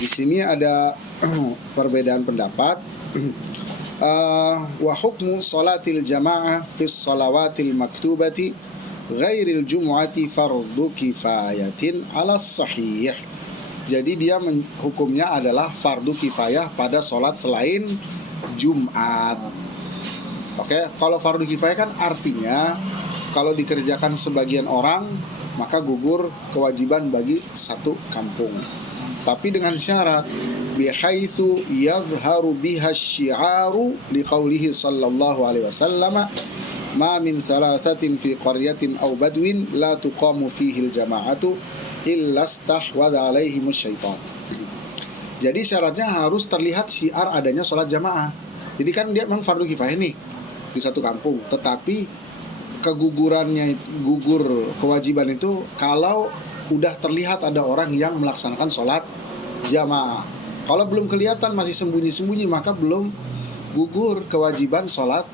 di sini ada perbedaan pendapat. Wa hukmu salatil jamaah fi shalawatil maktubati ghairil jumu'ati fardu kifayatin ala sahih. Jadi dia hukumnya adalah fardu kifayah pada sholat selain Jumat. Oke, kalau fardu kifayah kan artinya kalau dikerjakan sebagian orang maka gugur kewajiban bagi satu kampung. Tapi dengan syarat bihaitsu yadhharu biha syi'aru liqaulihi sallallahu alaihi wasallam ma min thalathatin fi qaryatin aw badwin la tuqamu fihi al-jama'atu illa stahwadha alaihimus syaitan. Jadi syaratnya harus terlihat syiar adanya sholat jamaah. Jadi kan dia memang fardu kifayah nih di satu kampung, tetapi gugur kewajiban itu kalau udah terlihat ada orang yang melaksanakan sholat jamaah. Kalau belum kelihatan masih sembunyi-sembunyi maka belum gugur kewajiban sholat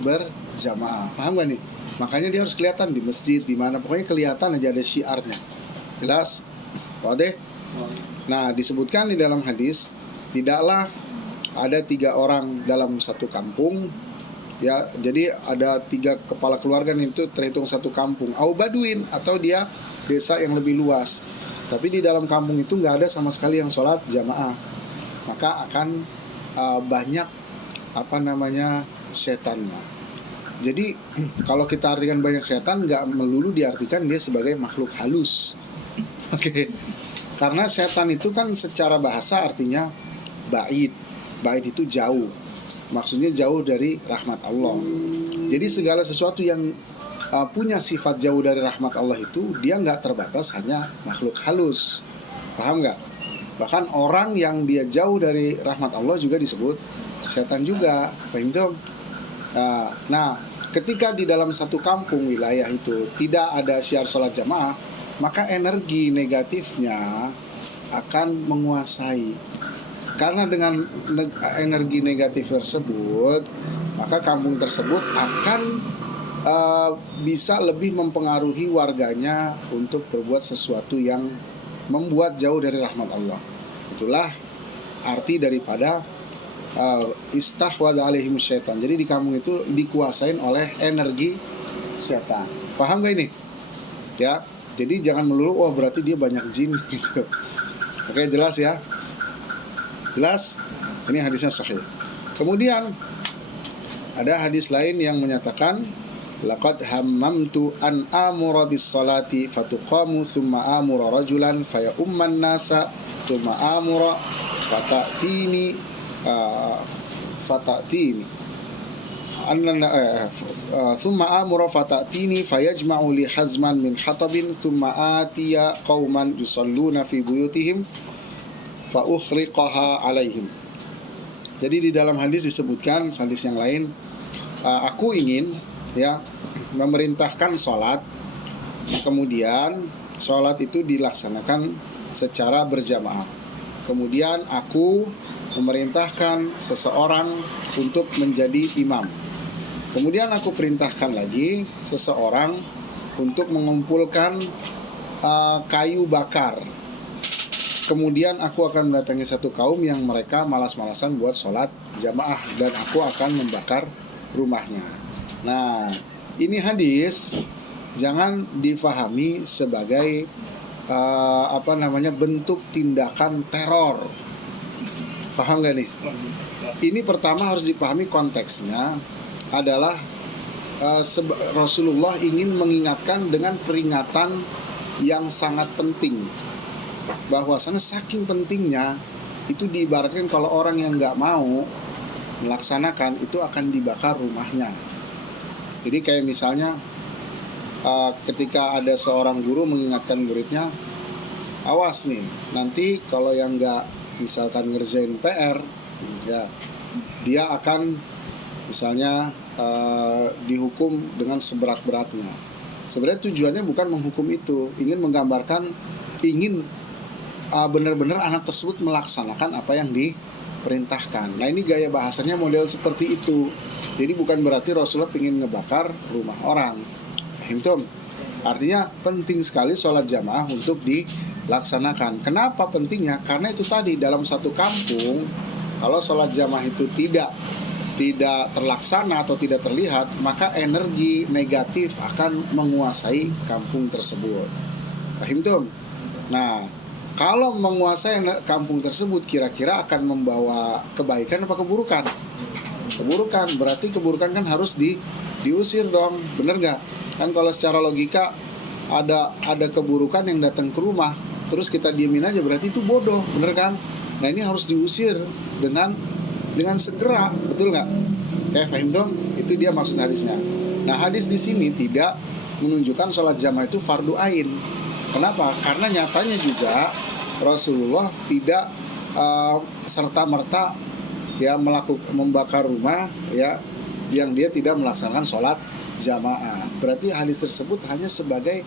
berjamaah. Paham gak nih? Makanya dia harus kelihatan di masjid, di mana pokoknya kelihatan aja ada syiarnya. Jelas? Wadah? Nah, disebutkan di dalam hadis tidaklah ada 3 orang dalam satu kampung. Ya, jadi ada 3 kepala keluarga itu terhitung satu kampung. Au baduin, atau dia desa yang lebih luas. Tapi di dalam kampung itu nggak ada sama sekali yang sholat jamaah. Maka akan banyak setannya. Jadi kalau kita artikan banyak setan, nggak melulu diartikan dia sebagai makhluk halus. Oke. Karena setan itu kan secara bahasa artinya ba'id. Ba'id itu jauh. Maksudnya jauh dari rahmat Allah. Jadi segala sesuatu yang punya sifat jauh dari rahmat Allah itu dia nggak terbatas hanya makhluk halus. Paham nggak? Bahkan orang yang dia jauh dari rahmat Allah juga disebut setan juga. Paham dong? Nah, ketika di dalam satu kampung wilayah itu tidak ada syiar sholat jamaah, maka energi negatifnya akan menguasai. Karena dengan energi negatif tersebut, maka kampung tersebut akan bisa lebih mempengaruhi warganya untuk berbuat sesuatu yang membuat jauh dari rahmat Allah. Itulah arti daripada istahwadha alaihimus syaitan. Jadi di kampung itu dikuasain oleh energi setan. Paham gak ini? Ya. Jadi jangan melulu berarti dia banyak jin gitu. Oke, jelas ya? Jelas? Ini hadisnya sahih. Kemudian ada hadis lain yang menyatakan laqad hammamtu an amura bis salati fatuqamu thumma amura rajulan faya umman nasa thumma amura fata'tini thumma amura fata'tini fayajma'u li hazman min hatabin thumma atiya qauman yusalluna fi buyutihim fa ukhriqaha alaihim. Jadi di dalam hadis disebutkan, hadis yang lain, aku ingin memerintahkan sholat, kemudian sholat itu dilaksanakan secara berjamaah. Kemudian aku memerintahkan seseorang untuk menjadi imam. Kemudian aku perintahkan lagi seseorang untuk mengumpulkan kayu bakar. Kemudian aku akan mendatangi satu kaum yang mereka malas-malasan buat sholat jamaah, dan aku akan membakar rumahnya. Nah, ini hadis jangan difahami sebagai bentuk tindakan teror. Paham gak nih? Ini pertama harus dipahami konteksnya adalah Rasulullah ingin mengingatkan dengan peringatan yang sangat penting. Bahwasanya saking pentingnya itu diibaratkan kalau orang yang nggak mau melaksanakan itu akan dibakar rumahnya. Jadi kayak misalnya ketika ada seorang guru mengingatkan muridnya, awas nih, nanti kalau yang nggak misalkan ngerjain PR, ya dia akan misalnya dihukum dengan seberat-beratnya. Sebenarnya tujuannya bukan menghukum itu, ingin menggambarkan, ingin benar-benar anak tersebut melaksanakan apa yang diperintahkan. Nah, ini gaya bahasanya model seperti itu. Jadi bukan berarti Rasulullah ingin ngebakar rumah orang. Paham? Artinya penting sekali sholat jamaah untuk laksanakan. Kenapa pentingnya? Karena itu tadi, dalam satu kampung kalau sholat jamaah itu tidak terlaksana atau tidak terlihat, maka energi negatif akan menguasai kampung tersebut. Paham tuh? Nah, kalau menguasai kampung tersebut, kira-kira akan membawa kebaikan apa keburukan? Keburukan. Berarti keburukan kan harus diusir dong, bener nggak? Kan kalau secara logika ada keburukan yang datang ke rumah, terus kita diemin aja, berarti itu bodoh, bener kan? Nah, ini harus diusir dengan segera, betul nggak? Kayak fahim dong? Itu dia maksud hadisnya. Nah, hadis di sini tidak menunjukkan sholat jamaah itu fardu ain. Kenapa? Karena nyatanya juga Rasulullah tidak serta-merta ya membakar rumah ya yang dia tidak melaksanakan sholat jamaah. Berarti hadis tersebut hanya sebagai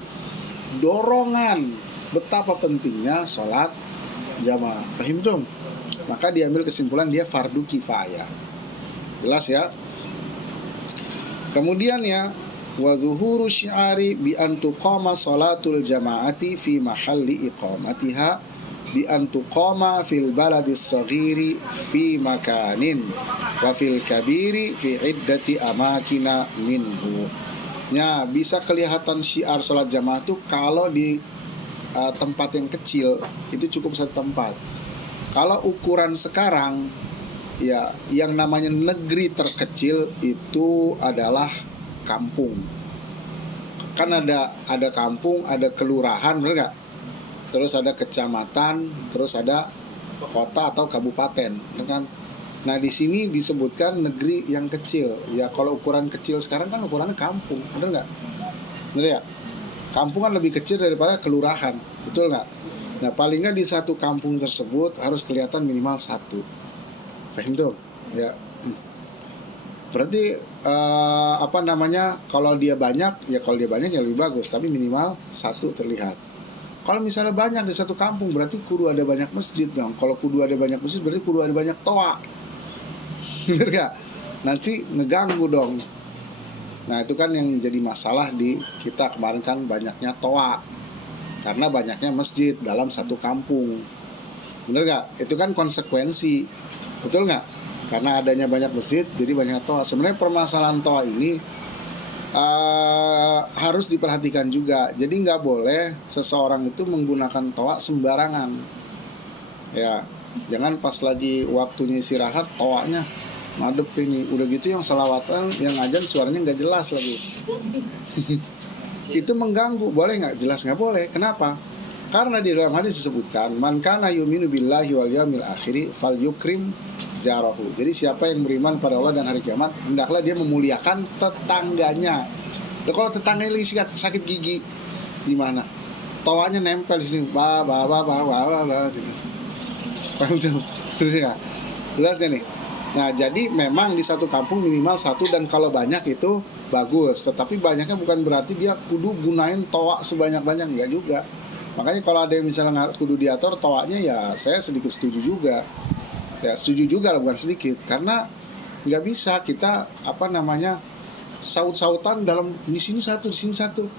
dorongan betapa pentingnya sholat jamaah. Fahim dong? Maka diambil kesimpulan dia fardu kifayah. Jelas ya? Kemudian ya, wa zuhuru syi'ari bi an tuqama salatul jamaati fi mahalli iqamatiha bi an tuqama fil baladis saghiri fi makanin wa fil kabiri fi iddati amakina minhu. Ya, bisa kelihatan syiar salat jamaah itu kalau di tempat yang kecil itu cukup satu tempat. Kalau ukuran sekarang ya, yang namanya negeri terkecil itu adalah kampung. Kan ada kampung, ada kelurahan, benar nggak? Terus ada kecamatan, terus ada kota atau kabupaten, kan? Nah, di sini disebutkan negeri yang kecil. Ya, kalau ukuran kecil sekarang kan ukurannya kampung, benar nggak? Benar ya? Kampung kan lebih kecil daripada kelurahan, betul nggak? Nah, paling nggak di satu kampung tersebut harus kelihatan minimal satu. Fahim tuh? Ya. Berarti kalau dia banyak ya lebih bagus, tapi minimal satu terlihat. Kalau misalnya banyak di satu kampung, berarti kudu ada banyak masjid dong. Kalau kudu ada banyak masjid, berarti kudu ada banyak toa. Bener gak? Nanti ngeganggu dong. Nah, itu kan yang jadi masalah di kita kemarin kan, banyaknya toa karena banyaknya masjid dalam satu kampung. Bener gak? Itu kan konsekuensi, betul gak? Karena adanya banyak masjid, jadi banyak toa. Sebenarnya permasalahan toa ini harus diperhatikan juga. Jadi nggak boleh seseorang itu menggunakan toa sembarangan. Ya, jangan pas lagi waktunya istirahat toanya ngadep ini. Udah gitu yang salawatan, yang ajan suaranya nggak jelas lagi. Itu mengganggu. Boleh nggak? Jelas nggak boleh. Kenapa? Karena di dalam hadis disebutkan, man kana yu'minu billahi wal yawmil akhiri falyukrim jarahu. Jadi siapa yang beriman pada Allah dan hari kiamat, hendaklah dia memuliakan tetangganya. Nah, kalau tetangganya lagi sakit gigi, gimana? Tawanya nempel di sini, gitu. Paham tuh? Terus ya? Jelas kan nih? Nah, jadi memang di satu kampung minimal satu, dan kalau banyak itu bagus. Tetapi banyaknya bukan berarti dia kudu gunain toa sebanyak-banyak, enggak juga. Makanya kalau ada yang misalnya kudu diatur toanya, ya saya sedikit setuju juga. Ya setuju juga lah, bukan sedikit. Karena nggak bisa kita saut-sautan dalam di sini satu, di sini satu.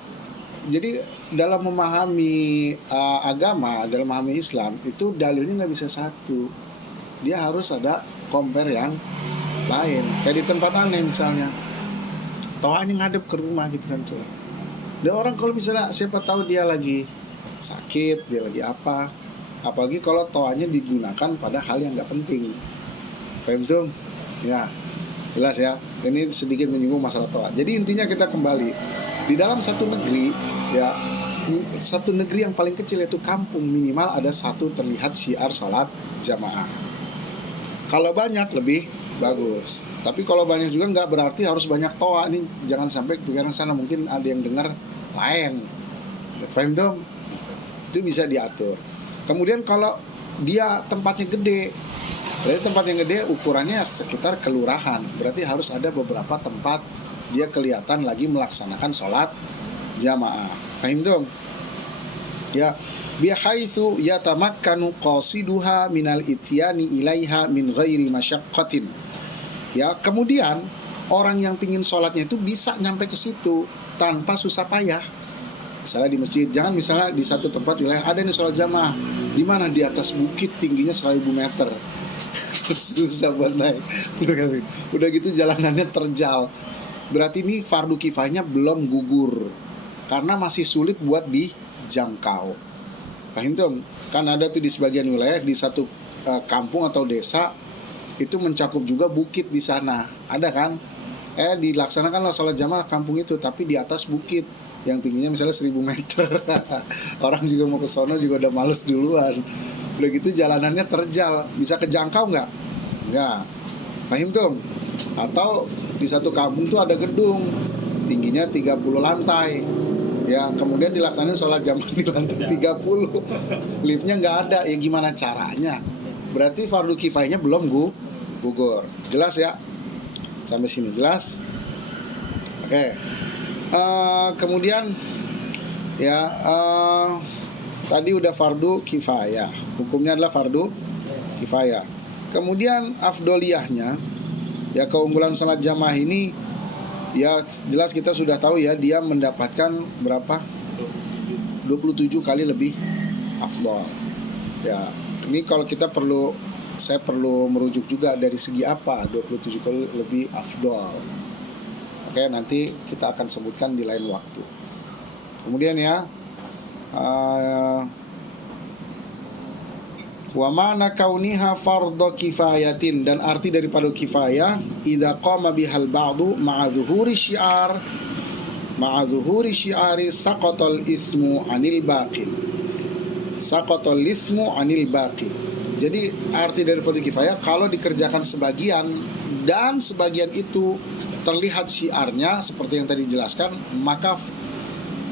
Jadi dalam memahami agama, dalam memahami Islam itu dalilnya nggak bisa satu. Dia harus ada compare yang lain. Kayak di tempat aneh misalnya, toanya ngadep ke rumah gitu kan tuh. Dan orang kalau misalnya siapa tahu dia lagi sakit, dia lagi apa, apalagi kalau toanya digunakan pada hal yang nggak penting. Paham tuh? Ya, jelas ya. Ini sedikit menyinggung masalah toa. Jadi intinya kita kembali di dalam satu negeri, ya, satu negeri yang paling kecil yaitu kampung, minimal ada satu terlihat syiar sholat jamaah. Kalau banyak lebih bagus. Tapi kalau banyak juga nggak berarti harus banyak toa. Ini jangan sampai pikiran sana, mungkin ada yang dengar lain. Paham tuh? Itu bisa diatur. Kemudian kalau dia tempatnya gede, berarti tempat yang gede ukurannya sekitar kelurahan, berarti harus ada beberapa tempat dia kelihatan lagi melaksanakan sholat jamaah. Paham dong? Ya, bihaitsu yatamakkanu qasiduha minal ityani ilaiha min ghairi masyaqqatin. Ya, kemudian orang yang pingin sholatnya itu bisa nyampe ke situ tanpa susah payah. Misalnya di masjid, jangan misalnya di satu tempat wilayah ada nih sholat jamaah, di mana di atas bukit tingginya 1000 meter, susah buat naik. Udah gitu jalanannya terjal, berarti ini fardu kifayahnya belum gugur, karena masih sulit buat dijangkau. Paham tuh? Kan ada tuh di sebagian wilayah, di satu kampung atau desa itu mencakup juga bukit di sana, ada kan? Dilaksanakanlah sholat jamaah kampung itu, tapi di atas bukit yang tingginya misalnya 1000 meter. Orang juga mau ke sono juga udah males duluan. Udah gitu jalanannya terjal, bisa kejangkau nggak? Nggak. Paham tuh? Atau di satu kampung tuh ada gedung tingginya 30 lantai, ya kemudian dilaksanain sholat jamaah di lantai 30, liftnya nggak ada, ya gimana caranya? Berarti fardu kifayahnya belum gugur. Jelas ya? Sampai sini jelas? Oke. Kemudian ya tadi udah fardu kifayah, hukumnya adalah fardu kifayah. Kemudian afdoliyahnya, ya keunggulan salat jamaah ini, ya jelas kita sudah tahu ya, dia mendapatkan berapa? 27 kali lebih afdol. Ya, ini kalau saya perlu merujuk juga dari segi apa 27 kali lebih afdol. Oke, nanti kita akan sebutkan di lain waktu. Kemudian ya, wa ma'na kauniha fardhu kifayatin, dan arti daripada kifayah, idza qama bihal ba'du ma'a zuhuri syi'ari saqatal ismu 'anil baqi. Saqatal ismu 'anil baqi. Jadi arti dari fardu kifayah, kalau dikerjakan sebagian dan sebagian itu terlihat syiarnya seperti yang tadi dijelaskan, maka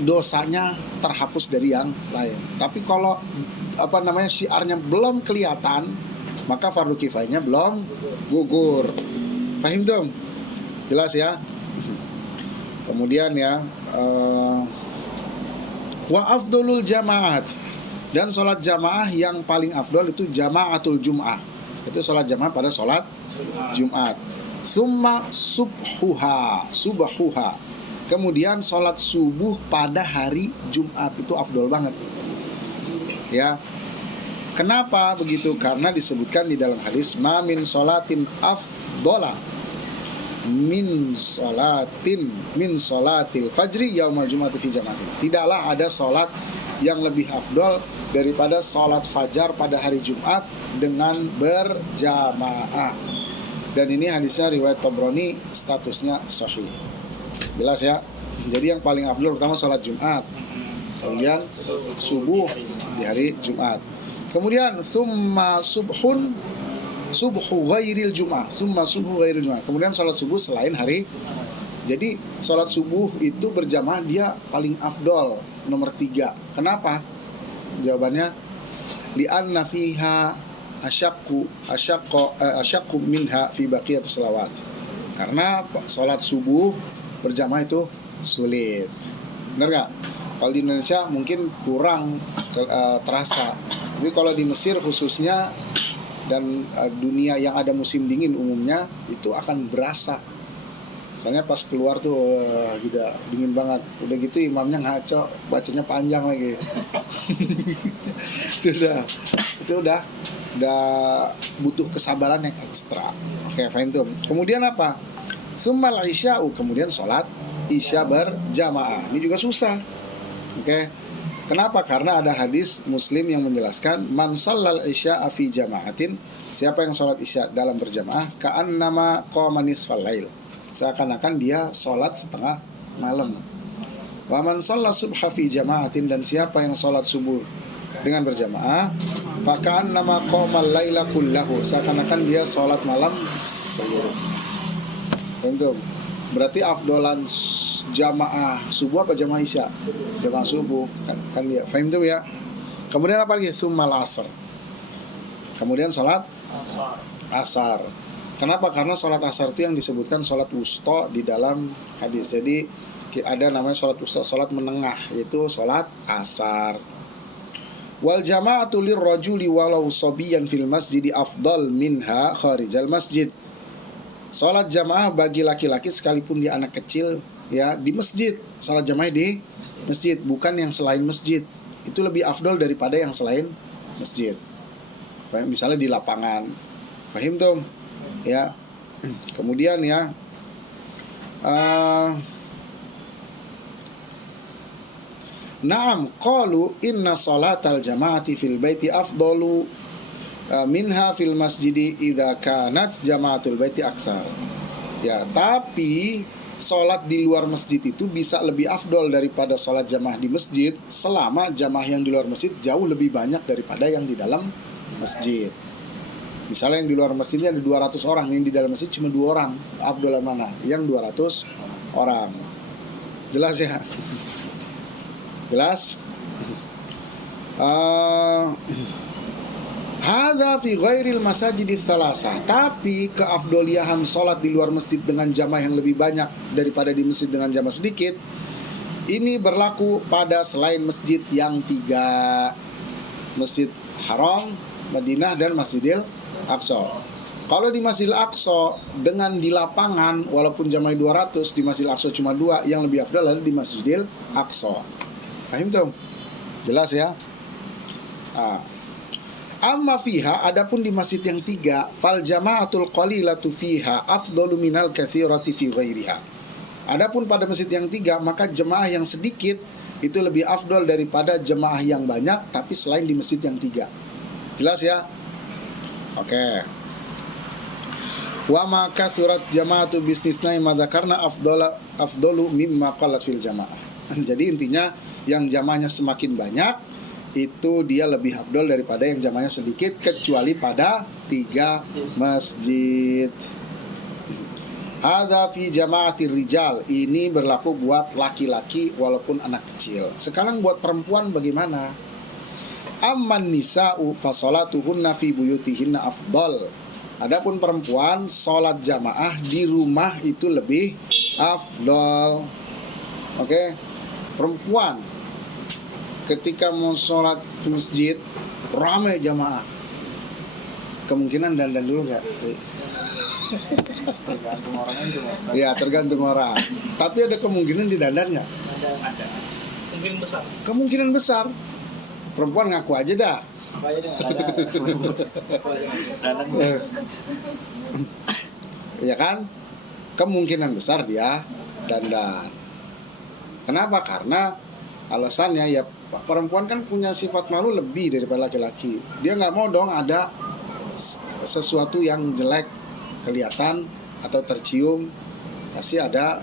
dosanya terhapus dari yang lain. Tapi kalau syiarnya belum kelihatan, maka fardu kifayahnya belum gugur. Paham tuh? Jelas ya? Kemudian ya, wa afdolul jamaat, dan sholat jamaah yang paling afdol itu jamaatul jum'ah, itu sholat jamaah pada sholat Jumat. Summa subuha, kemudian sholat subuh pada hari Jumat, itu afdol banget ya. Kenapa begitu? Karena disebutkan di dalam hadis, ma min sholatin afdola min sholatil fajri yaumal jumati fi jamatin. Tidaklah ada sholat yang lebih afdol daripada sholat fajar pada hari Jumat dengan berjamaah. Dan ini hadisnya riwayat Tabrani, statusnya sahih. Jelas ya? Jadi yang paling afdol pertama sholat Jumat, kemudian subuh di hari Jumat, kemudian summa subhu ghairil Jum'ah, kemudian sholat subuh selain hari. Jadi sholat subuh itu berjamaah dia paling afdol, nomor 3. Kenapa? Jawabannya, li'anna fiha asyakku minha fi baqiyatus salawat. Karena sholat subuh berjamaah itu sulit. Benar nggak? Kalau di Indonesia mungkin kurang terasa. Tapi kalau di Mesir khususnya, dan dunia yang ada musim dingin umumnya, itu akan berasa. Soalnya pas keluar tuh gitu, dingin banget. Udah gitu imamnya ngaco, bacanya panjang lagi. itu udah butuh kesabaran yang ekstra. Oke, fine tuh. Kemudian apa? Summal isya'u, kemudian sholat isya berjamaah. Ini juga susah. Oke. Kenapa? Karena ada hadis Muslim yang menjelaskan, man shallal isya'a fi jama'atin, siapa yang sholat isya dalam berjamaah, ka'annama qama nisfal lail, seakan-akan dia sholat setengah malam. Wa man shalla subha fi jama'atin, dan siapa yang sholat subuh dengan berjamaah, faka'annama qama laila kullahu, seakan-akan dia sholat malam seluruh. Tentu. Berarti afdolan jamaah subuh apa jamaah isya? Jamaah subuh kan dia. Fahim tuh ya. Kemudian apa lagi? Tsummal asar. Kemudian sholat asar. Kenapa? Karena sholat asar itu yang disebutkan sholat wusta di dalam hadis. Jadi ada namanya sholat wusta, sholat menengah, yaitu sholat asar. Wal jama'atu lirrajuli walau sabiyan fil masjidi afdal minha kharijal masjid. Sholat jamaah bagi laki-laki sekalipun dia anak kecil ya di masjid, salat jamaah di masjid, bukan yang selain masjid. Itu lebih afdol daripada yang selain masjid. Misalnya di lapangan. Fahim tuh? Ya. Kemudian ya, Naam qalu inna salatal jama'ati fil baiti afdalu minha fil masjidi idza kanat jama'atul baiti aksar. Ya, tapi salat di luar masjid itu bisa lebih afdol daripada salat jamaah di masjid selama jamaah yang di luar masjid jauh lebih banyak daripada yang di dalam masjid. Misalnya yang di luar masjidnya ada 200 orang, yang di dalam masjid cuma 2 orang. Afdol mana? Yang 200 orang. Jelas ya? Jelas? Hadza fi ghairil masajidits salasah. Tapi keafdoliahan salat di luar masjid dengan jamaah yang lebih banyak daripada di masjid dengan jamaah sedikit, ini berlaku pada selain masjid yang 3. Masjid Haram, Madinah, dan Masjidil Aqsa. Kalau di Masjidil Aqsa dengan di lapangan walaupun jamaah 200, di Masjidil Aqsa cuma 2, yang lebih afdal adalah di Masjidil Aqsa. Paham tuh? Jelas ya? Amma fiha, adapun di masjid yang 3, fal jama'atul qalilatu fiha afdalu minal katsirati fi ghairiha. Adapun pada masjid yang 3, maka jemaah yang sedikit itu lebih afdol daripada jemaah yang banyak tapi selain di masjid yang 3. Jelas ya? Oke. Wa maka surat jama'atu bisnisnai madzakarna afdalu mimma qalat fil jamaah. Jadi intinya yang jamaahnya semakin banyak itu dia lebih afdol daripada yang jamaahnya sedikit, kecuali pada 3 masjid. Hadza fi jama'atir rijal, ini berlaku buat laki-laki walaupun anak kecil. Sekarang buat perempuan bagaimana? Amman nisa'u fa sholatuhunna fi buyutihinna afdal. Adapun perempuan, sholat jamaah di rumah itu lebih afdal. Oke? Perempuan ketika mau sholat di masjid ramai jamaah, kemungkinan dandan dulu nggak? Tergantung orangnya juga. Ya, tergantung orang. Tapi ada kemungkinan di dandan nggak? Ada. Mungkin besar. Kemungkinan besar. Perempuan ngaku aja dah. Apa aja ada. Dandan. Ya kan? Kemungkinan besar dia dandan. Kenapa? Karena alasannya ya perempuan kan punya sifat malu lebih daripada laki-laki. Dia nggak mau dong ada sesuatu yang jelek kelihatan atau tercium. Pasti ada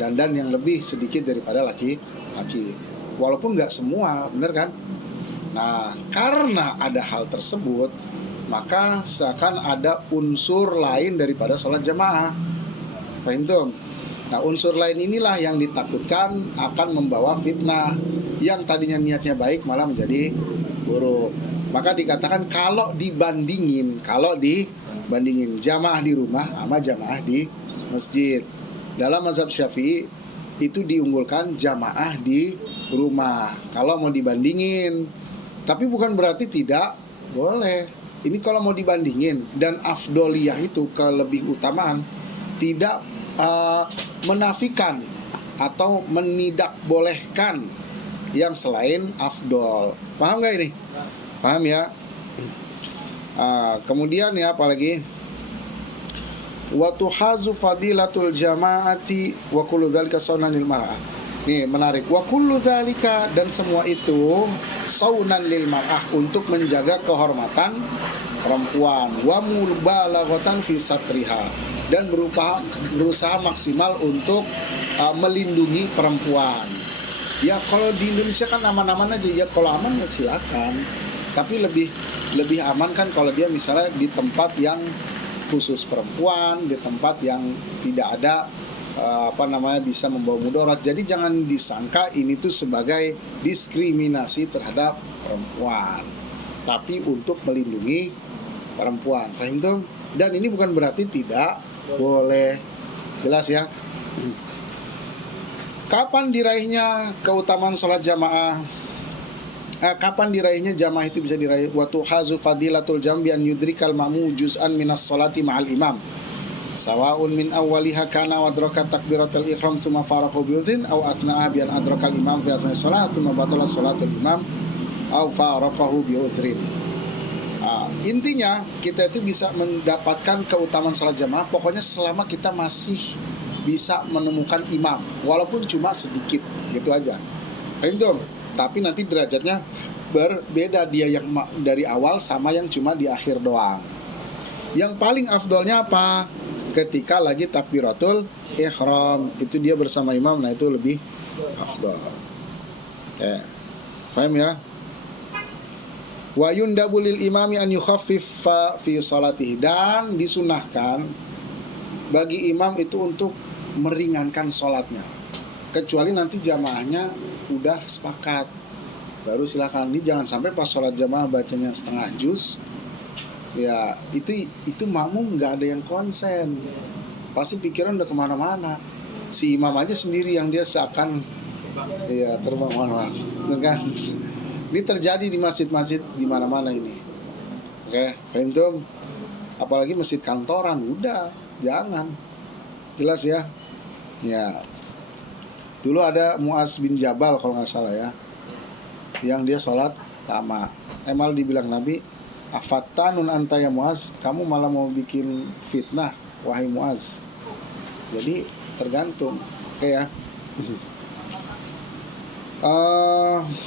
dandan yang lebih sedikit daripada laki-laki. Walaupun nggak semua, bener kan? Nah, karena ada hal tersebut, maka seakan ada unsur lain daripada sholat jamaah. Paham tuh? Nah, unsur lain inilah yang ditakutkan akan membawa fitnah, yang tadinya niatnya baik malah menjadi buruk. Maka dikatakan kalau dibandingin jamaah di rumah sama jamaah di masjid, dalam mazhab Syafi'i itu diunggulkan jamaah di rumah kalau mau dibandingin. Tapi bukan berarti tidak boleh. Ini kalau mau dibandingin, dan afdoliyah itu kelebih utamaan tidak menafikan atau menidakbolehkan yang selain afdol. Paham gak ini? Paham ya? Kemudian ya, apalagi wa tuhazu fadilatul jama'ati wa kullu dzalika saunan lil mar'ah. Nih menarik, wa kullu dzalika, dan semua itu saunan lil mar'ah, untuk menjaga kehormatan perempuan, wa mubalaghatan fi satriha, dan berusaha maksimal untuk melindungi perempuan. Ya kalau di Indonesia kan aman-aman aja ya, kalau aman ya silakan. Tapi lebih aman kan kalau dia misalnya di tempat yang khusus perempuan, di tempat yang tidak ada bisa membawa mudarat. Jadi jangan disangka ini tuh sebagai diskriminasi terhadap perempuan, tapi untuk melindungi perempuan. Fahim tuh? Dan ini bukan berarti tidak boleh. Jelas ya? Kapan diraihnya keutamaan sholat jamaah? Kapan diraihnya jamaah itu bisa diraih? Wa tuhazu fadilatul jambi an yudrikal ma'mu juz'an minas sholati ma'al imam. Sawaun min awwaliha kana wadraka takbiratul ihram tsumma faraqu bi udhrin aw athna'aha bi an adrakal imam fi asna'i shalah tsumma batala shalatul imam aw faraqahu bi udhrin. Intinya kita itu bisa mendapatkan keutamaan salat jamaah pokoknya selama kita masih bisa menemukan imam walaupun cuma sedikit, gitu aja. Paham tuh? Tapi nanti derajatnya berbeda, dia yang dari awal sama yang cuma di akhir doang. Yang paling afdolnya apa? Ketika lagi takbiratul ihram, itu dia bersama imam, nah itu lebih afdol. Oke. Paham ya? Wa yundabu lil imami an yukhaffifa fi salatihi, dan disunahkan bagi imam itu untuk meringankan sholatnya, kecuali nanti jamaahnya udah sepakat, baru silakan. Ini jangan sampai pas sholat jamaah bacanya setengah juz, ya itu makmum nggak ada yang konsen, pasti pikiran udah kemana-mana. Si imam aja sendiri yang dia seakan ya terbang kemana-mana, kan? Ini terjadi di masjid-masjid di mana-mana ini. Oke, paham tuh? Apalagi masjid kantoran, udah jangan. Jelas ya? Ya. Dulu ada Muaz bin Jabal kalau nggak salah ya, yang dia sholat lama. Malah dibilang Nabi, afattanun anta ya Muaz, kamu malah mau bikin fitnah wahai Muaz. Jadi tergantung, oke ya.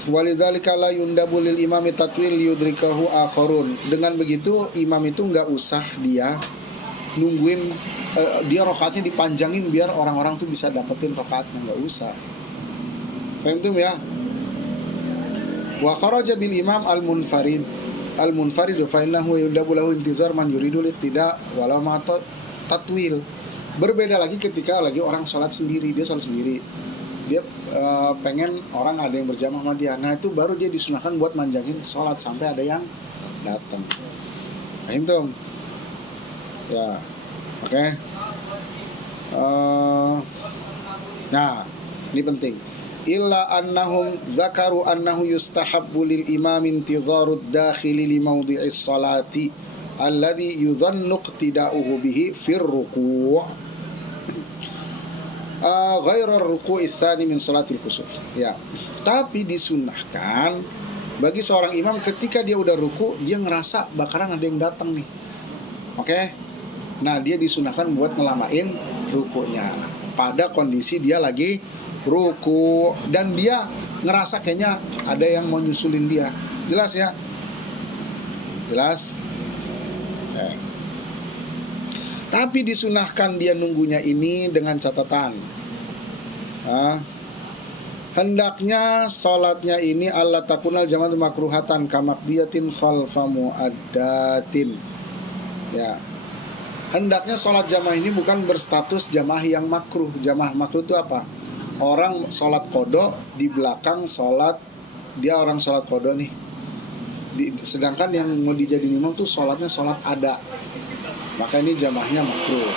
Walidzalika la yundabu lil imami tatwil yudrikahu akharun. Dengan begitu imam itu nggak usah dia nungguin dia rokaatnya dipanjangin biar orang-orang tuh bisa dapetin rokaatnya, nggak usah. Paham tuh ya? Wa kharaja bil imam al munfarid fa innahu yundabu lahu intizar man yuridu tidak wala ma tatwil. Berbeda lagi ketika lagi orang sholat sendiri, dia sholat sendiri, dia pengen orang ada yang berjamaah sama dia. Nah itu baru dia disunahkan buat manjangin sholat sampai ada yang datang. Paham tuh? Ya, oke. Nah, ini penting. Illa annahum zakaru annahu yustahabbu lil imam intizarud dakhili li mawdi'is salati alladhi yudhannu iqtida'uhu bihi fir ruku'. Ghairar ruku'i tsani min salatil kusuf. Ya. Tapi disunahkan bagi seorang imam ketika dia udah ruku, dia ngerasa bakaran ada yang datang nih. Oke? Nah, dia disunahkan buat ngelamain rukunya pada kondisi dia lagi ruku dan dia ngerasa kayaknya ada yang mau nyusulin dia. Jelas ya? Jelas? Tapi disunahkan dia nunggunya ini dengan catatan, hendaknya sholatnya ini alla takunal jamaah makruhatan kamakdiyatin khalfa muaddatin. Ya, hendaknya sholat jamaah ini bukan berstatus jamaah yang makruh. Jamaah makruh itu apa? Orang sholat qadha di belakang sholat, dia orang sholat qadha nih, sedangkan yang mau dijadiin imam tuh sholatnya sholat ada, maka ini jamaahnya makruh.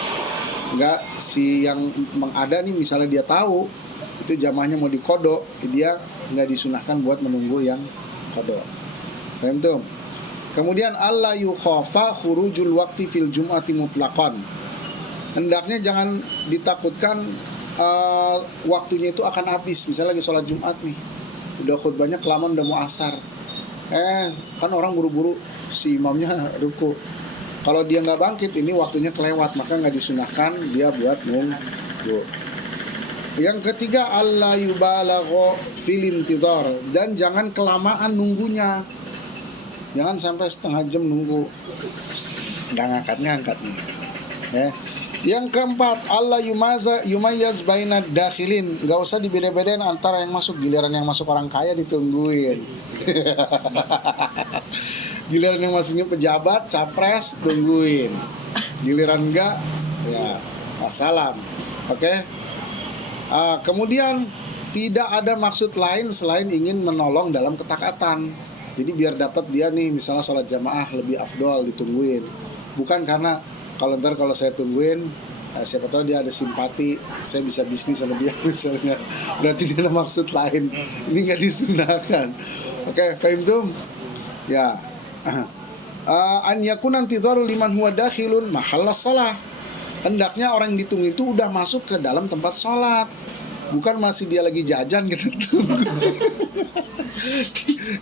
Enggak, si yang mengada nih misalnya dia tahu itu jamaahnya mau di qadha, dia enggak disunahkan buat menunggu yang qadha. Paham tuh? Kemudian alla yukhafa khurujul waqti fil jum'ati mutlaqan. Hendaknya jangan ditakutkan waktunya itu akan habis. Misalnya lagi sholat Jumat nih, udah khutbahnya kelamaan, udah mau asar, kan orang buru-buru, si imamnya ruku. Kalau dia nggak bangkit, ini waktunya kelewat, maka nggak disunahkan dia buat nunggu. Yang ketiga, alla yubalagha fil intidhar, dan jangan kelamaan nunggunya. Jangan sampai setengah jam nunggu, nggak ngangkat nih. Yang keempat, Allah yumayyaz baina dakhilin, nggak usah dibeda-bedain antara yang masuk. Giliran yang masuk orang kaya ditungguin, giliran yang masuknya pejabat, capres, tungguin. Giliran enggak, ya wassalam. Oke. Kemudian tidak ada maksud lain selain ingin menolong dalam ketakatan. Jadi biar dapat dia nih misalnya sholat jamaah lebih afdol ditungguin. Bukan karena kalau saya tungguin, siapa tahu dia ada simpati, saya bisa bisnis sama dia misalnya. Berarti dia ada maksud lain. Ini nggak disunahkan. Oke, paham tuh? Ya. An yakuna intidharu liman huwa dakhilun mahallas shalah. Hendaknya orang yang ditunggu itu udah masuk ke dalam tempat sholat, bukan masih dia lagi jajan gitu.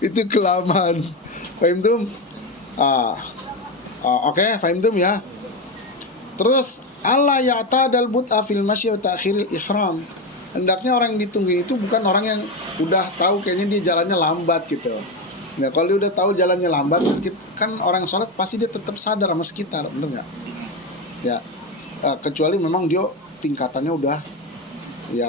Itu kelamaan. Fahim tum? Oke, fahim tum ya. Terus Allah ya'tadal but'a fil masyi wa ta'khiril ihram. Hendaknya orang yang ditunggu itu bukan orang yang udah tahu kayaknya dia jalannya lambat gitu. Nah, kalau dia udah tahu jalannya lambat, kan orang sholat pasti dia tetap sadar sama sekitar, bener nggak? Ya, kecuali memang dia tingkatannya udah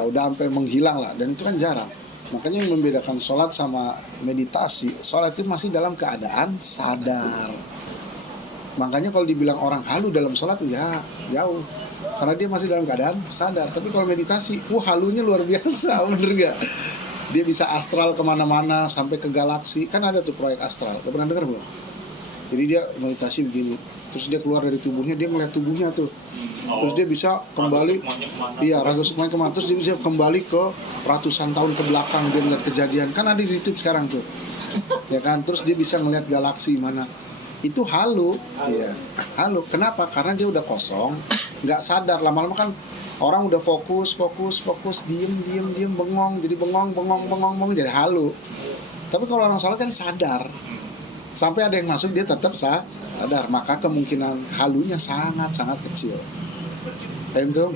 sampai menghilang lah, dan itu kan jarang. Makanya yang membedakan sholat sama meditasi, sholat itu masih dalam keadaan sadar. Makanya kalau dibilang orang halu dalam sholat, ya jauh, karena dia masih dalam keadaan sadar. Tapi kalau meditasi, halunya luar biasa, bener nggak? Dia bisa astral kemana-mana sampai ke galaksi. Kan ada tuh proyek astral, udah pernah dengar belum? Jadi dia meditasi begini, terus dia keluar dari tubuhnya, dia ngeliat tubuhnya tuh, terus dia bisa kembali, raga sukmanya kemana, terus dia bisa kembali ke ratusan tahun ke belakang, dia melihat kejadian. Kan ada di YouTube sekarang tuh, ya kan? Terus dia bisa ngeliat galaksi mana. Itu halu, iya, halu. Kenapa? Karena dia udah kosong, nggak sadar. Lama-lama kan orang udah fokus, diem, bengong, jadi bengong, jadi halu. Tapi kalau orang salat kan sadar. Sampai ada yang masuk dia tetap sadar, maka kemungkinan halunya sangat kecil. Paham tuh?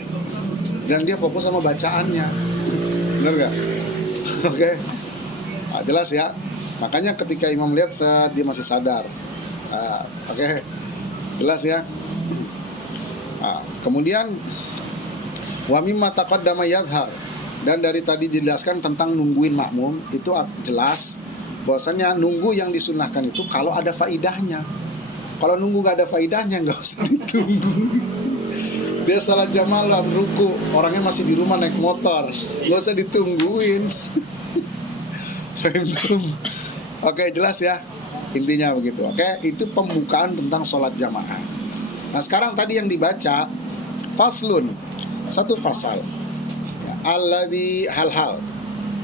Dan dia fokus sama bacaannya. Benar nggak? Oke. Jelas ya. Makanya ketika imam lihat dia masih sadar. Oke. Jelas ya. Kemudian wa mimma taqaddama yadhhar, dan dari tadi dijelaskan tentang nungguin makmum, itu jelas bahwasanya nunggu yang disunahkan itu kalau ada faidahnya. Kalau nunggu gak ada faidahnya, nggak usah ditunggu. Dia salat jamaah ruku, orangnya masih di rumah naik motor, nggak usah ditungguin. Oke, jelas ya, intinya begitu. Oke, itu pembukaan tentang sholat jamaah. Nah, sekarang tadi yang dibaca faslun, satu fasal ya, alladzi hal-hal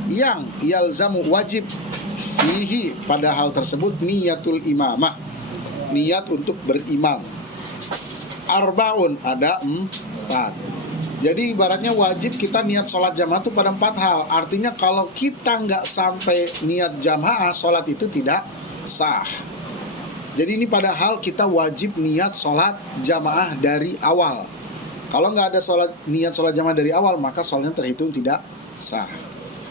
yang yalzamu wajib fihi, pada hal tersebut niyatul imamah, niat untuk berimam. Arbaun, ada 4. Jadi ibaratnya wajib kita niat sholat jamaah itu pada 4 hal. Artinya kalau kita nggak sampai niat jamaah, sholat itu tidak sah. Jadi ini padahal kita wajib niat sholat jamaah dari awal. Kalau nggak ada niat sholat jamaah dari awal, maka sholatnya terhitung tidak sah.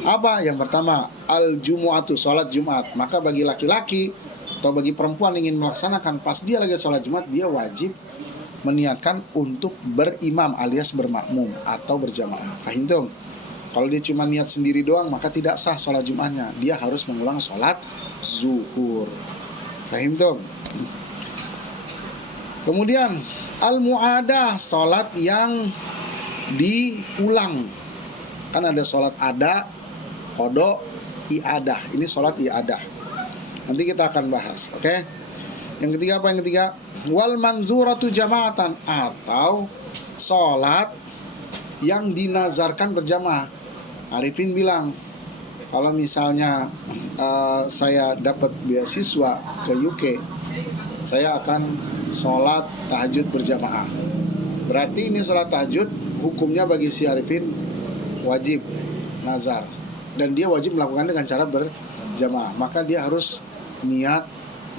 Apa? Yang pertama, al-jumu'atu, sholat Jumat. Maka bagi laki-laki atau bagi perempuan yang ingin melaksanakan, pas dia lagi sholat Jumat, dia wajib meniatkan untuk berimam alias bermakmum atau berjamaah. Fahim tuh? Kalau dia cuma niat sendiri doang, maka tidak sah sholat Jumatnya. Dia harus mengulang sholat zuhur. Fahim tuh? Kemudian al-mu'adah, sholat yang diulang. Kan ada sholat ada, qada, i'adah. Ini sholat i'adah. Nanti kita akan bahas, oke? Yang ketiga apa? Yang ketiga, wal manzuratu jama'atan, atau sholat yang dinazarkan berjamaah. Arifin bilang, kalau misalnya saya dapat beasiswa ke UK, saya akan sholat tahajud berjamaah. Berarti ini sholat tahajud hukumnya bagi si Arifin wajib nazar, dan dia wajib melakukan dengan cara berjamaah. Maka dia harus niat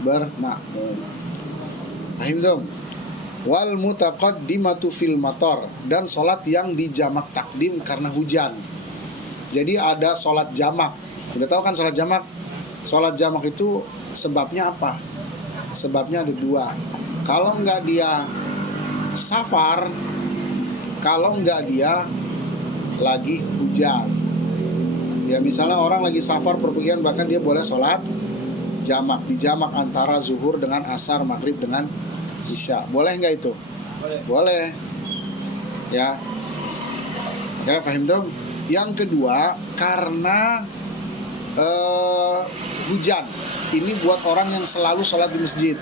bermakmum. Paham dong? Wal mutaqaddimatu fil matar, dan sholat yang dijamak takdim karena hujan. Jadi ada sholat jamak. Udah tahu kan sholat jamak? Sholat jamak itu sebabnya apa? Sebabnya ada 2. Kalau nggak dia safar, kalau nggak dia lagi hujan. Ya misalnya orang lagi safar perpergian, bahkan dia boleh sholat jamak, dijamak antara zuhur dengan asar, maghrib dengan isya. Boleh nggak itu? Boleh. Ya. Oke, fahim tuh? Yang kedua, karena hujan. Ini buat orang yang selalu sholat di masjid,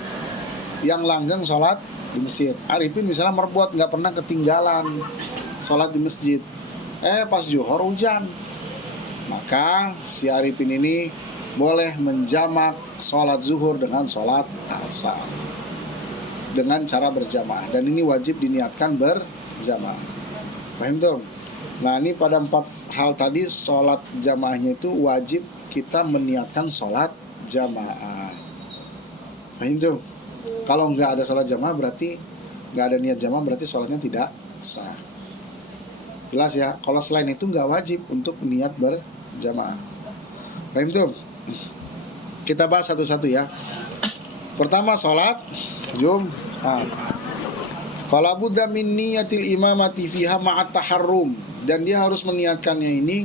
yang langgeng sholat di masjid. Arifin misalnya merbuat nggak pernah ketinggalan sholat di masjid. Pas zuhur hujan, maka si Arifin ini boleh menjamak sholat zuhur dengan sholat asar dengan cara berjamaah, dan ini wajib diniatkan berjamaah. Paham tuh? Nah ini pada 4 hal tadi sholat jamaahnya itu wajib kita meniatkan sholat jamaah. Paham tuh? Kalau nggak ada sholat jamaah berarti nggak ada niat jamaah, berarti sholatnya tidak sah. Jelas ya? Kalau selain itu nggak wajib untuk niat berjamaah. Paham tuh? Kita bahas satu-satu ya. Pertama sholat Jumat. Fala budda min niyatil imamati fiha ma'at taharrum, dan dia harus meniatkannya ini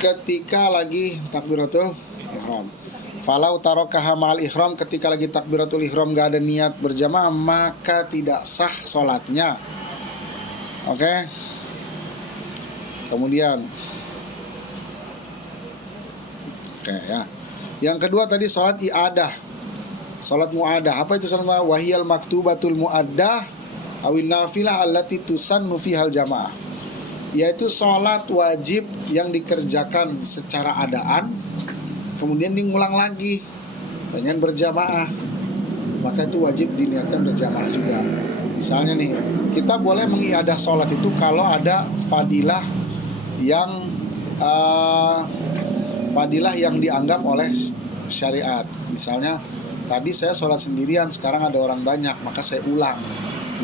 ketika lagi takbiratul ihram. Falau tarokaha ma'al ihram, ketika lagi takbiratul ihram gak ada niat berjamaah maka tidak sah sholatnya. Oke. Kemudian oke ya. Yang kedua tadi sholat i'adah, sholat mu'adah. Apa itu sholat mu'adah? Wahiyal maktubatul mu'addah awin nafilah allati tusannu fihal jamaah, yaitu sholat wajib yang dikerjakan secara adaan kemudian diulang lagi dengan berjamaah, maka itu wajib diniatkan berjamaah juga. Misalnya nih, kita boleh mengiadah sholat itu kalau ada fadilah yang dianggap oleh syariat. Misalnya tadi saya sholat sendirian, sekarang ada orang banyak, maka saya ulang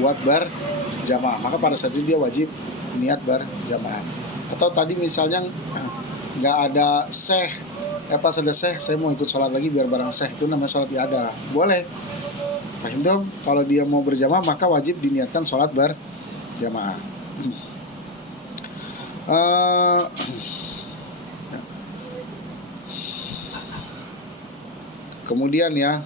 buat berjamaah, maka pada saat itu dia wajib niat berjamaah. Atau tadi misalnya nggak ada syekh, pas ada syekh saya mau ikut sholat lagi biar bareng syekh, itu namanya sholat i'adah, boleh. Paham tuh? Kalau dia mau berjamaah maka wajib diniatkan sholat berjamaah. Kemudian ya,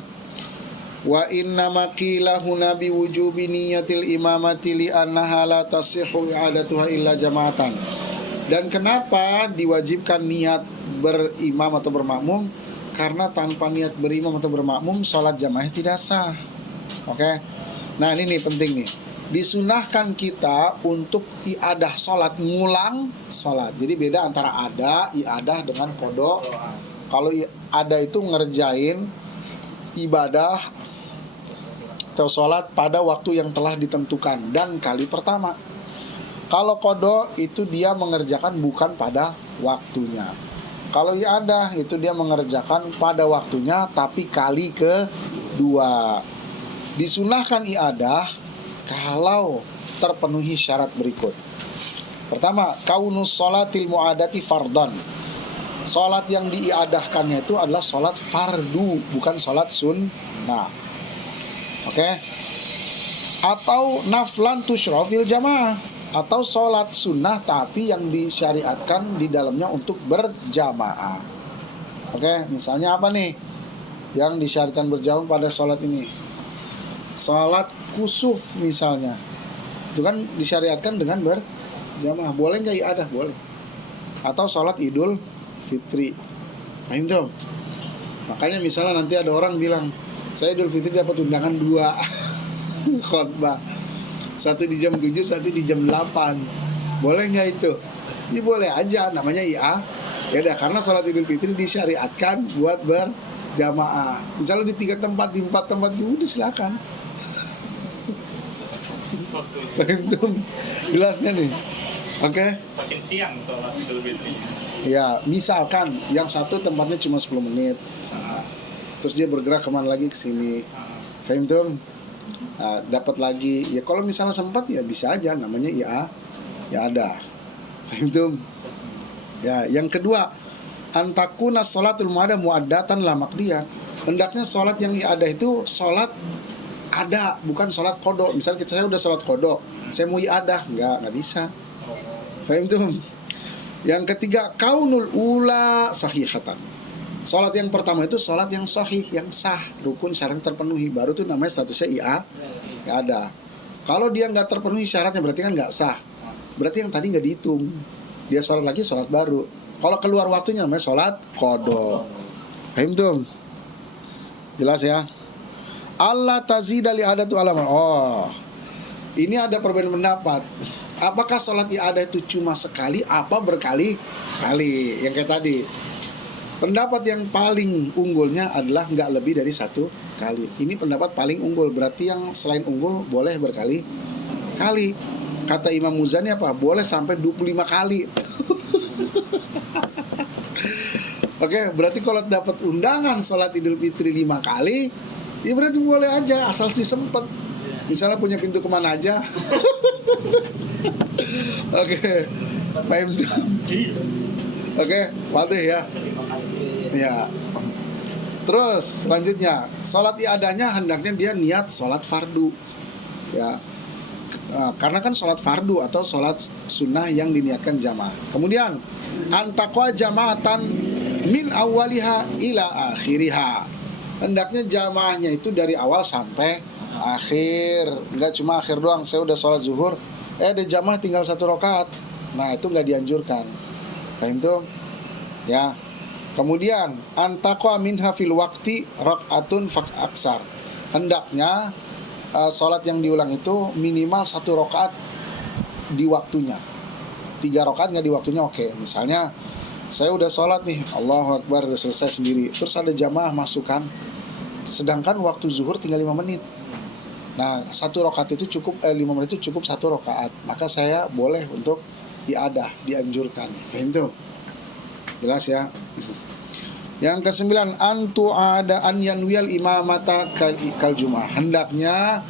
wa inna maqilahu nabi wujubi niyatil imamati li annaha la tasihhu i'adatuha illa jama'atan. Dan kenapa diwajibkan niat berimam atau bermakmum? Karena tanpa niat berimam atau bermakmum sholat jamaah tidak sah. Oke. Nah ini nih penting nih. Disunahkan kita untuk i'adah sholat, ngulang sholat. Jadi beda antara i'adah dengan qada. Kalau ada itu ngerjain ibadah atau sholat pada waktu yang telah ditentukan dan kali pertama. Kalau qada itu dia mengerjakan bukan pada waktunya. Kalau i'adah itu dia mengerjakan pada waktunya tapi kali kedua. Disunahkan i'adah kalau terpenuhi syarat berikut. Pertama, kaunus sholatil mu'adati fardhan. Sholat yang diiadahkannya itu adalah sholat fardu, bukan sholat sunnah. Oke. Atau naflan tusyrafil jamaah, atau sholat sunnah tapi yang disyariatkan di dalamnya untuk berjamaah. Oke, misalnya apa nih yang disyariatkan berjamaah pada sholat ini? Sholat kusuf misalnya, itu kan disyariatkan dengan berjamaah. Boleh nggak iadah? Boleh. Atau sholat idul fitri. Paham tuh? Makanya misalnya nanti ada orang bilang, saya idul fitri dapat undangan 2 khotbah, satu di jam 7, satu di jam 8. Boleh nggak itu? Ya boleh aja, namanya iya. Ya udah, karena sholat idul fitri disyariatkan buat berjamaah. Misalnya di 3 tempat, di 4 tempat, ya udah silakan. Paham tuh? Jelas kan nih? Oke? Makin siang sholat idul fitri. Ya, misalkan yang satu tempatnya cuma 10 menit sana. Terus dia bergerak kemana lagi ke sini. Paham tuh? Dapat lagi. Ya kalau misalnya sempat ya bisa aja, namanya ya ada. Paham tuh? Ya, yang kedua, antakuna sholatul mu'adah mu'addatan la maqdiyah. Hendaknya sholat yang ada itu sholat ada, bukan sholat qada. Misalnya saya udah sholat qada, saya mau iadah, nggak bisa. Paham tuh? Yang ketiga, kaunul ula sahihatan. Sholat yang pertama itu sholat yang sahih, yang sah, rukun syaratnya terpenuhi, baru itu namanya statusnya ya ada. Kalau dia nggak terpenuhi syaratnya berarti kan nggak sah. Berarti yang tadi nggak dihitung. Dia sholat lagi, sholat baru. Kalau keluar waktunya namanya sholat qada. Paham tuh? Jelas ya? Allah tazida li adatu alaman. Oh, ini ada perbedaan pendapat. Apakah sholat i'adah itu cuma sekali apa berkali-kali? Yang kayak tadi. Pendapat yang paling unggulnya adalah nggak lebih dari 1 kali. Ini pendapat paling unggul. Berarti yang selain unggul boleh berkali-kali. kata Imam Muzani apa? Boleh sampai 25 kali. Oke, berarti kalau dapat undangan sholat Idul Fitri 5 kali, ya berarti boleh aja, asal sih sempet. Misalnya punya pintu kemana aja. Oke, paham tuh. Oke, Fatih ya. Ya. Terus selanjutnya, sholat iadahnya hendaknya dia niat sholat fardu. Ya. Karena kan sholat fardu atau sholat sunnah yang diniatkan jamaah. Kemudian antakwa jamaatan min awaliha ila akhiriha. Hendaknya jamaahnya itu dari awal sampai akhir. Enggak cuma akhir doang. Saya udah sholat zuhur, ada jamaah tinggal 1 rakaat. Nah itu nggak dianjurkan. Paham tuh? Ya. Kemudian antakwa minha fil wakti rakaatun fak aksar. Hendaknya sholat yang diulang itu minimal 1 rakaat di waktunya. 3 rakaat nggak di waktunya oke. Misalnya saya udah sholat nih, Allahu Akbar, udah selesai sendiri, terus ada jamaah masukkan, sedangkan waktu zuhur tinggal 5 menit. Nah 1 rakaat itu cukup, 5 menit itu cukup 1 rakaat. Maka saya boleh untuk iadah, dianjurkan. Fahim tuh? Jelas ya. Yang ke-9, antu ada an yanwiyal imamata kal jum'ah. Hendaknya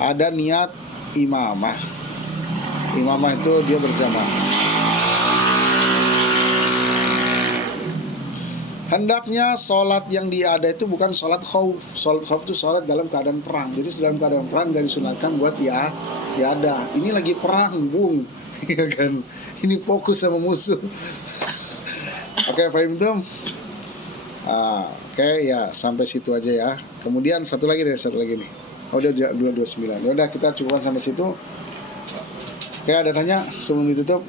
ada niat imamah. Imamah itu dia berjamaah. Hendaknya sholat yang diada itu bukan sholat khauf. Sholat khauf itu sholat dalam keadaan perang. Jadi dalam keadaan perang gak disunatkan buat ada. Ini lagi perang, bung. Ya kan? Ini fokus sama musuh. Oke, fahim tuh? Oke, ya sampai situ aja ya. Kemudian satu lagi nih. Oh, udah 229. Udah kita cukupkan sampai situ. Oke, ada tanya sebelum ditutup?